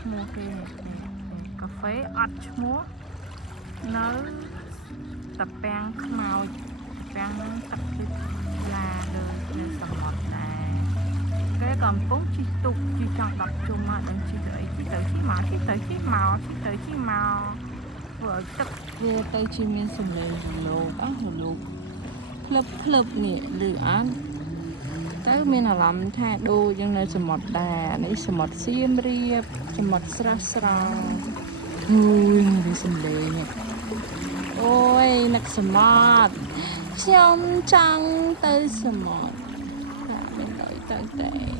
ឈ្មោះគេកាហ្វេអត់ឈ្មោះនៅតាពាំងខ្មោចតាពាំងហ្នឹងទឹកគឺឡាលើនៅសមុទ្រដែរគេកំពុងជិះទូកជិះចង់10ជុំមកដឹងជិះទៅអីជិះទៅជិះមកជិះទៅជិះមកជិះទៅជិះមកធ្វើឲ្យទឹកវាទៅជាមានសំឡេងរលកក្លឹបនេះឬអត់ទៅមានអារម្មណ៍ថាដូចយ៉ាងនៅសមុទ្រដែរនេះសមុទ្រសៀមរាបសមុទ្រស្រស់ស្រង់វាសំឡេងអូយនឹកសមុទ្រខ្ញុំចង់ទៅសមុទ្រតែមិនទៅទេ